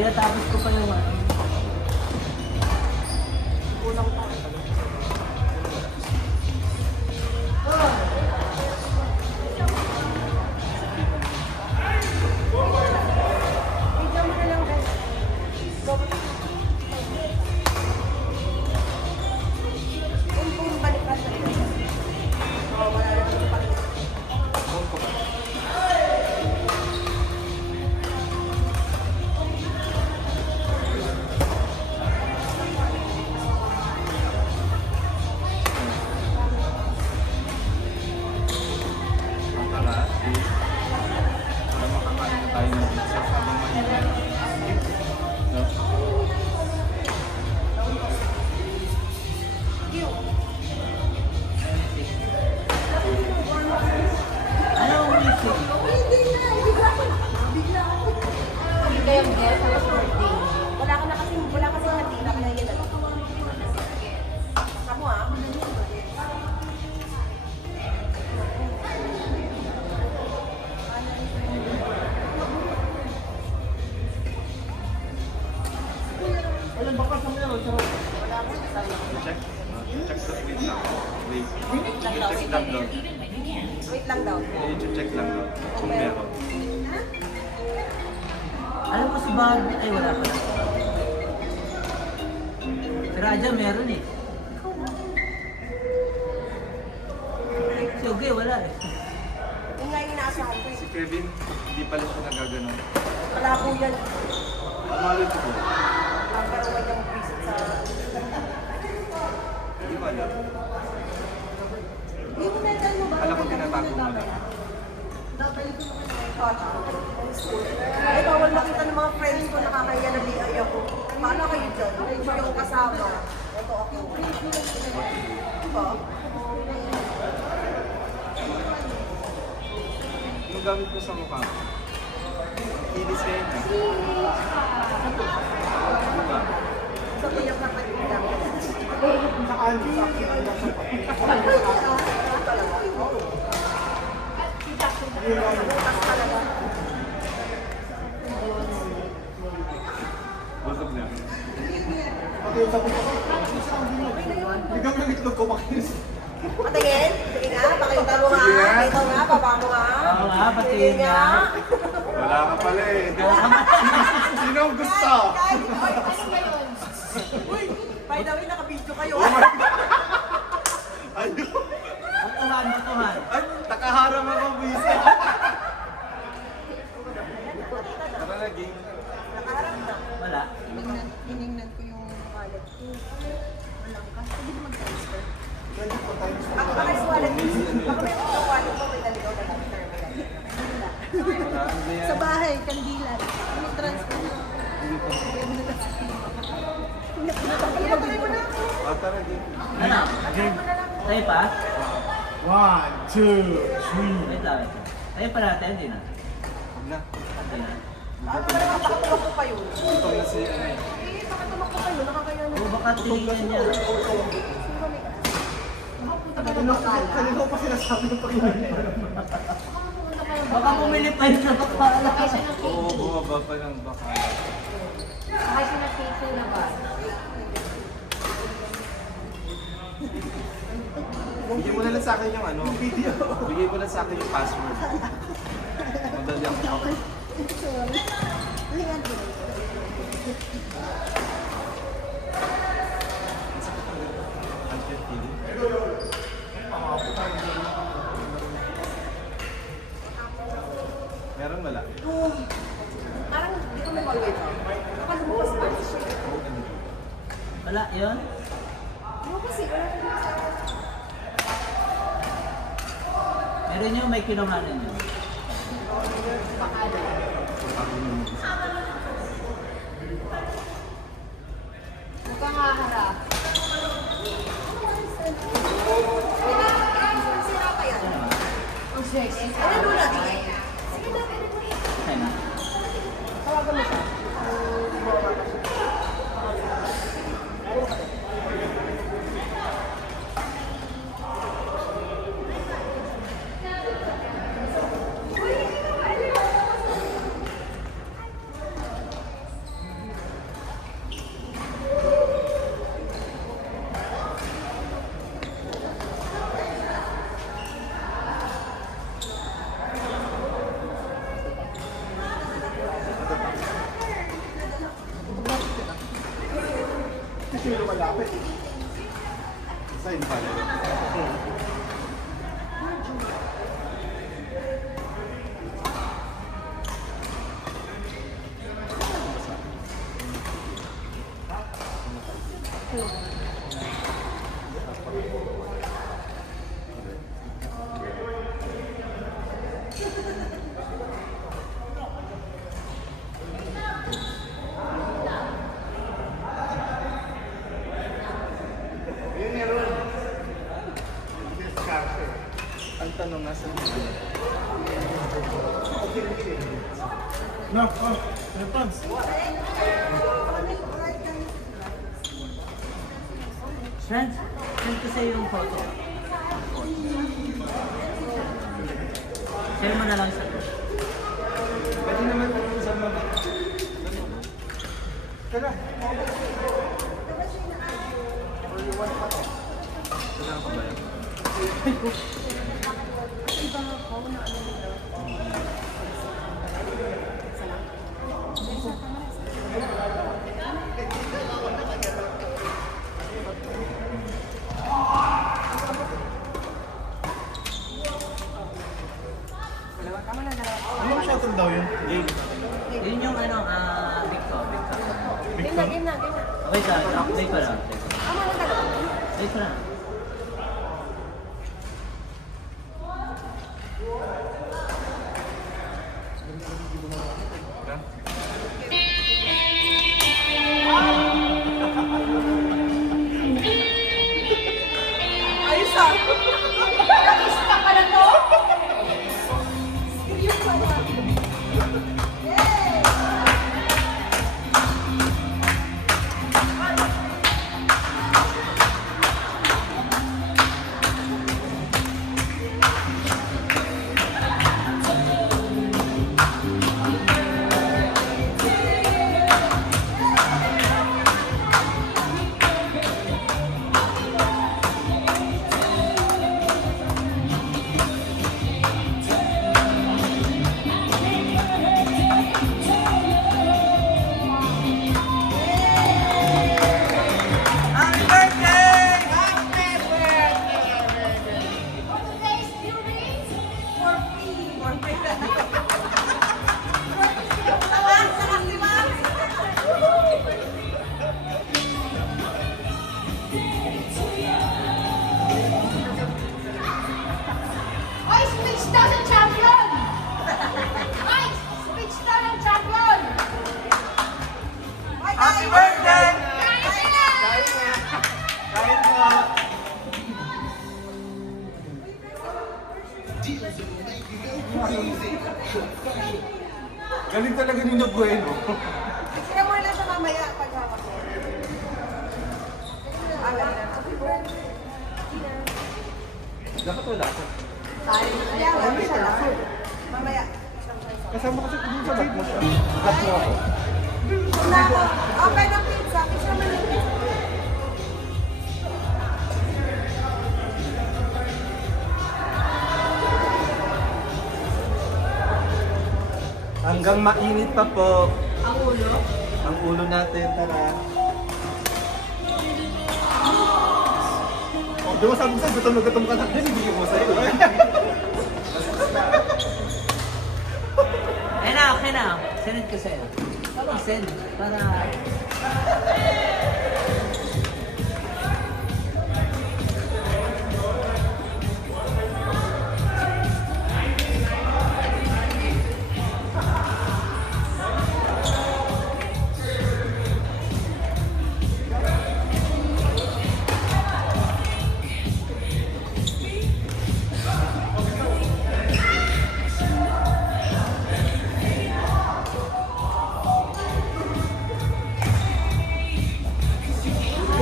Tinatapos ko pa yung ano. Wait lang daw. I-check lang daw kung meron. Alam mo si Bag, ay wala pa. Si Raja meron eh. Si Uge wala eh. Yung nga yung inaasahan ko Si Kevin, hindi pala siya nagaganon. Wala po yan. Malay ko po. Pero may yung visit sa... Hindi ba alam? Yung medal mo ba? Alam ko tinatago mo lang. Ay, bawal makita ng mga friends ko nakakaya na BI ako. Paano kayo dyan? Siya yung kasama. Ito ako. Diba? Yung gamit ko sa mukha. Kinis kayo na. Diba? Sa kuya ka pa yung lang. Butas talaga. Busog na. Patingin? Sige nga, pakita mo nga. Pakita nga, baba mo nga. Oo nga, patingin nga. Wala ka pala eh. Sino ang gusto? Uy, by the way, naka-video kayo. Ayun. Butuhan. Ay, takaharang ako, Bisa. Tara na, game. Nakaharap na. Wala. Tinignan ko yung wallet ko. Walang ka. Hindi mo mag-transfer. Ako ba kayo wallet ko? Ako may yung wallet ko. May naligaw na lang. Wala, hindi yan. Sa bahay, kandilan. Ano transfer na? Hindi tara, game. Ano? Tayo pa? 1, 2, 3. Wait lang. Tayo pa natin, hindi na. Huwag na. Hindi na. Ano ba naman tumakbo pa yun? Ito na si ano eh. Eh, baka tumakbo pa yun, nakakaya na. O baka tingin niya. Kanino pa sinasabi ng pagkain? Baka bumili pa yun sa bakala. Oo, bumaba pa ng baka. Ay, sinapito na ba? Bigyan mo na lang sa akin yung ano. Bigay mo lang sa akin yung password. Madali ako. Meron wala? Parang hindi ko may mag-wait. Nakalumpas pa siya. Wala, yun? Ano kasi, wala ko sa Meron yung may kinuhanan yun. Huwag kang haharap. sira pa yan. Ang sexy ka. Ano na? Okay na. Tawagan mo siya. Sino malapit? Sign pala. Ang tanong nasa No, oh, Pans. Friends, send ko sa'yo yung photo. Share mo na lang sa Pwede naman sa mga. Tara. Kailangan ko ba yan? Anong shuttle daw yun? Game. Yun yung ano, Victor. Game na, game na, game na. Okay ka, update ko lang. Tama na talaga. Update ko lang. Ayos ah! Tapos ka pa na to? Serious pa na. Yay! eh, no? Kaya mo lang siya mamaya pag hawak mo. Ah, ganun. Dapat wala ko. Kaya wala siya lang. Mamaya. Kasama kasi dun sa bag mo siya. Bag mo ako. Wala ako. Open ang pizza. Pizza mo lang pizza. Hanggang mainit pa po. Ang ulo. Ang ulo natin, tara. Oh, di ba sabi ko sa'yo, gutom na gutom ka na. Then, ibigay ko sa'yo. Okay na. Send ko sa'yo. I-send. Para...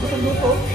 Gutom luto.